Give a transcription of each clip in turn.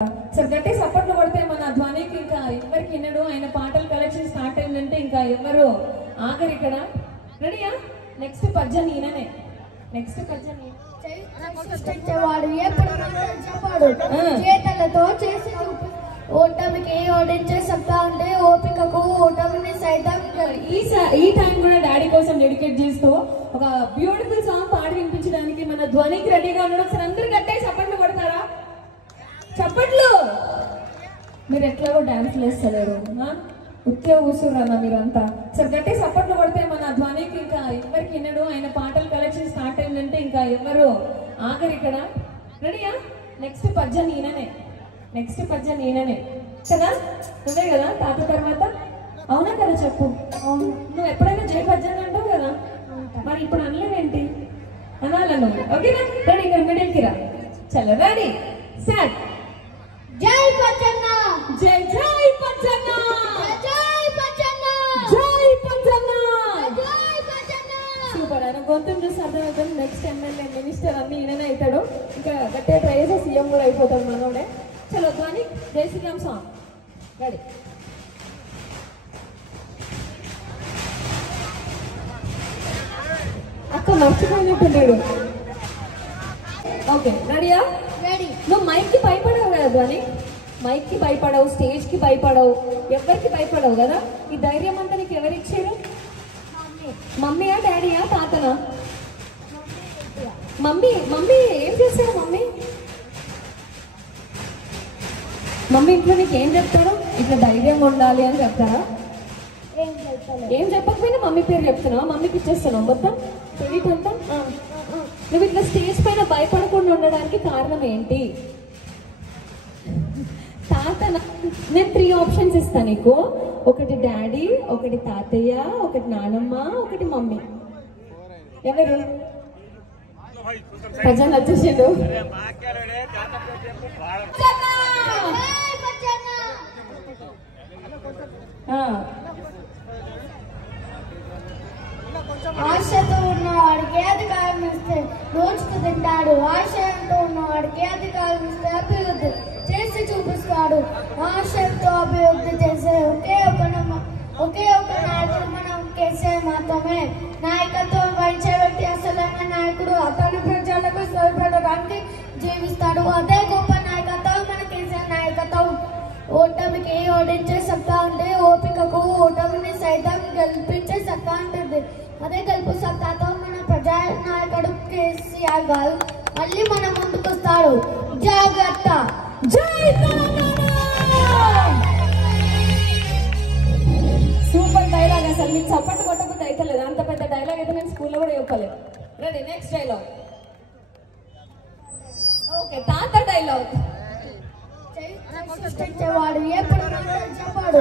Sir గట్టి సపోర్ట్లు కొడితే మన ధ్వనికి ఇంకా ఎవరికి వినడు. ఆయన పాటల కలెక్షన్ స్టార్ట్ అయిందంటే ఇంకా ఎవరు ఆగరు ఇక్కడ. రెడీయా? నెక్స్ట్ పద్యం ఈయననే. నెక్స్ట్ పద్యం వాడు ఎప్పుడు చెప్పాడు చేతలతో చేసి ఓటమికి ఓడించే సత్తా ఉంటే ఓపికకు ఓటమిని సైతం. ఈ టైం కూడా డాడీ కోసం డెడికేట్ చేస్తూ ఒక బ్యూటిఫుల్ సాంగ్ పాడి వినిపించడానికి మన ధ్వనికి రెడీగా ఉన్నాడు. ఒకసారి అందరు గట్టే చప్పట్లు కొడతారా? చప్పట్లు. మీరు ఎట్లాగో డాన్స్ వేస్తలేరు, ఉత్తే కూర్చున్నారా మీరంతా? సార్ గట్టి సపోర్ట్లు కొడితే మన ధ్వనికి ఇంకా ఎవరికి వినడు. ఆయన పాటల కలెక్షన్ స్టార్ట్ అయిందంటే ఇంకా ఎవరు ఆగరు ఇక్కడ. రెడీయా? నెక్స్ట్ పద్యం ఈయననే. నెక్స్ట్ పద్యం ఈయననే కదా? నువ్వే కదా తాత తర్వాత? అవునా కదా? చెప్పు. నువ్వు ఎప్పుడైనా జై పద్యాన్ని అంటావు కదా, మరి ఇప్పుడు అనలేవేంటి? అనాల నువ్వు. ఓకేనా? రెడీ? ఇక్కడ మిడిల్కి రా. చలో రెడీ స్టార్ట్. జై పచ్చన్న, జై జై పచ్చన్న, జై పచ్చన్న, జై పచ్చన్న, జై పచ్చన్న. సూపర్. ఆయన గొంతును చూసి అర్థమవుతుంది నెక్స్ట్ ఎమ్మెల్యే మినిస్టర్ అన్ని ఈయననే అవుతాడు. ఇంకా గట్టిగా ట్రై చేస్తే సీఎం కూడా అయిపోతాడు మనోడే. చలో ధ్వని జై శ్రీరామ్ సాంగ్ రెడీ. అక్క మర్చిపోయినట్టున్నాడు. ఓకే రెడీయా? రెడీ. నువ్వు మైక్ కి భయపడవు కదా ధ్వని? మైక్ కి భయపడవు, స్టేజ్ కి భయపడవు, ఎవరికి భయపడవు కదా? ఈ ధైర్యం అంతా నీకు ఎవరిచ్చారు? మమ్మీయా, డాడీయా, తాతనా? మమ్మీ. మమ్మీ ఏం చేస్తారు? మమ్మీ మమ్మీ ఇంట్లో నీకు ఏం చెప్తారు? ఇట్లా ధైర్యంగా ఉండాలి అని చెప్తారా? ఏం చెప్పకపోయినా మమ్మీ పేరు చెప్తున్నావా? మమ్మీకి ఇచ్చేస్తున్నావు మొత్తం క్రెడిట్ అంతా? నువ్వు ఇట్లా స్టేజ్ పైన భయపడకుండా ఉండడానికి కారణం ఏంటి? తాత. నేను 3 ఆప్షన్స్ ఇస్తాను నీకు. ఒకటి డాడీ, ఒకటి తాతయ్య, ఒకటి నానమ్మ, ఒకటి మమ్మీ. ఎవరు? ప్రజలు వచ్చేసిండు. ఆశతో ఉన్నవాడికి అధికారం ఇస్తే రోజుకు తింటాడు. ఆశయంతో ఉన్నవాడికి అధికారం ఇస్తే అభివృద్ధి చేసి చూపిస్తాడు. ఆశతో అభివృద్ధి చేసే ఒకే ఒక నాయకుడు మనం కేసీఆర్ మాత్రమే. నాయకత్వం వహించే వ్యక్తి అసలైన నాయకుడు. అతను ప్రజలకు సరిపడడానికి జీవిస్తాడు. అదే గొప్ప నాయకత్వం మన కేసీఆర్ నాయకత్వం. ఓటమికి ఓడించే సత్తా ఉంటే ఓపికకు ఓటమిని సైతం గెలిపించే సత్తా ఉంటుంది. అదే గెలుపు సత్తాతో మన ప్రజా నాయకుడు కేసీఆర్ గారు మళ్ళీ మన ముందుకు వస్తాడు. జాగ్రత్త. జై సూపర్ డైలాగ్. అసలు మీకు చప్పట్లు కొట్టకపోతే అయితలేదు. అంత పెద్ద డైలాగ్ అయితే నేను స్కూల్లో కూడా చెప్పలేదు. రెడీ? Next dialogue. ఓకే తాత డైలాగ్. సృష్టించేవాడు ఎప్పుడు చెప్పాడు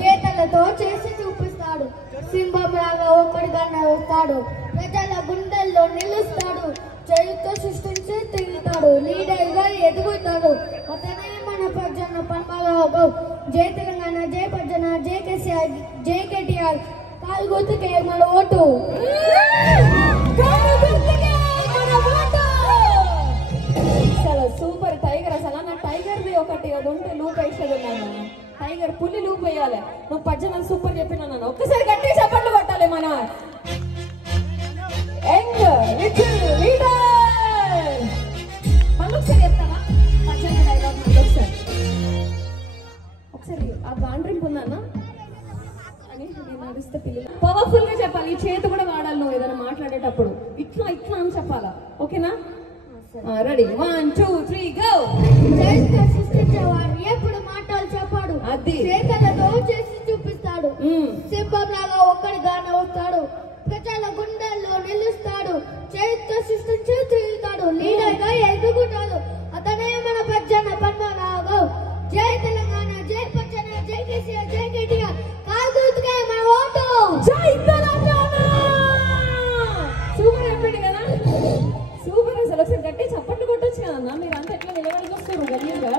చేతలతో చేసి చూపిస్తాడు. సింహం లాగా ఒక్కడిగానే వస్తాడు. ప్రజల గుండెల్లో నిలుస్తాడు. చేతితో సృష్టించి తిరుగుతాడు. లీడర్ గా ఎదుగుతాడు. అతనే మన పద్జన పద్మరావు. జై తెలంగాణ, జై పద్జన, జై కేసీఆర్, జై కేటీఆర్. కాలు గుర్తుకే మన ఓటు. సూపర్. టైగర్. అసలు నా టైగర్ది ఒకటి అది ఉంటే లూప్ వేసేది. టైగర్ పులి లూప్ వేయాలి. నువ్వు పద్యనాలు సూపర్ చెప్పినా నన్ను ఒక్కసారి గట్టి చప్పట్లు కొట్టాలి. మన యంగ్ లిటిల్ లీడర్ మళ్ళీ ఒకసారి చెప్తావా పద్యం డైలాగ్? మళ్ళీ ఒకసారి ఆ బాండ్రింగ్ ఉందన్నా అని నేను నడిస్తే పిల్లలు పవర్ఫుల్ గా చెప్పాలి. ఈ చేతి కూడా వాడాలి నువ్వు ఏదైనా మాట్లాడేటప్పుడు. ఇట్లా ఇట్లా అని చెప్పాలా? ఓకేనా? రెడీ? 1 2 3 గో. సృష్టించేవాడు ఎప్పుడు మాటలు చెప్పాడు. అది చేతలతో చేసి చూపిస్తాడు. సింహం లాగా ఒక్కడిగానే వస్తాడు. ప్రజల గుండెల్లో నిలుస్తాడు. చేతితో సృష్టించి తిరుగుతాడు. లీడర్ గా ఎదుగుతాడు. అతనే మన పద్జన పద్మరావు. జై తెలంగాణ, జై పద్జన, జై కేసీఆర్, జై కేటీఆర్. కాలు గుర్తుకే మన ఓటు. జై తెలంగాణ. సూపర్ అయిపోయింది కదా? సూపర్. అసలు ఒకసారి గట్టి చప్పట్లు కొట్టొచ్చు కదన్నా. మీరు అంతా ఎట్లా నిలబడి వస్తారు గలీగా?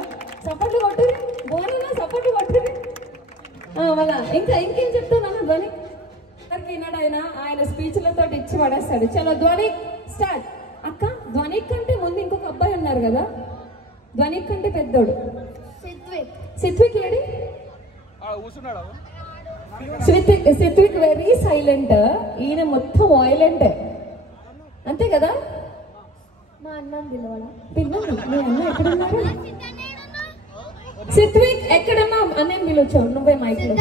చప్పట్లు కొట్టురి. బోనన్నా చప్పట్లు కొట్టురి. మళ్ళా ఇంకేం చెప్తానన్నా ధ్వని? విన్నాడు ఆయన స్పీచ్లతో ఇచ్చి పడేస్తాడు. చలో ధ్వని స్టార్ట్. అక్క ధ్వని కంటే ముందు ఇంకొక అబ్బాయి ఉన్నారు కదా, ధ్వని కంటే పెద్దోడు. సిత్విక్ ఏడి? సిత్విక్ వెరీ సైలెంట్, ఈయన మొత్తం వాయిలెంట్, అంతే కదా? మా అన్నం పిలవాలా? పిల్లలు మీ అన్న ఎక్కడున్నారు? సిత్విక్ ఎక్కడన్నా అన్నయ్య పిలవచ్చు, నువ్వే మైక్ లో.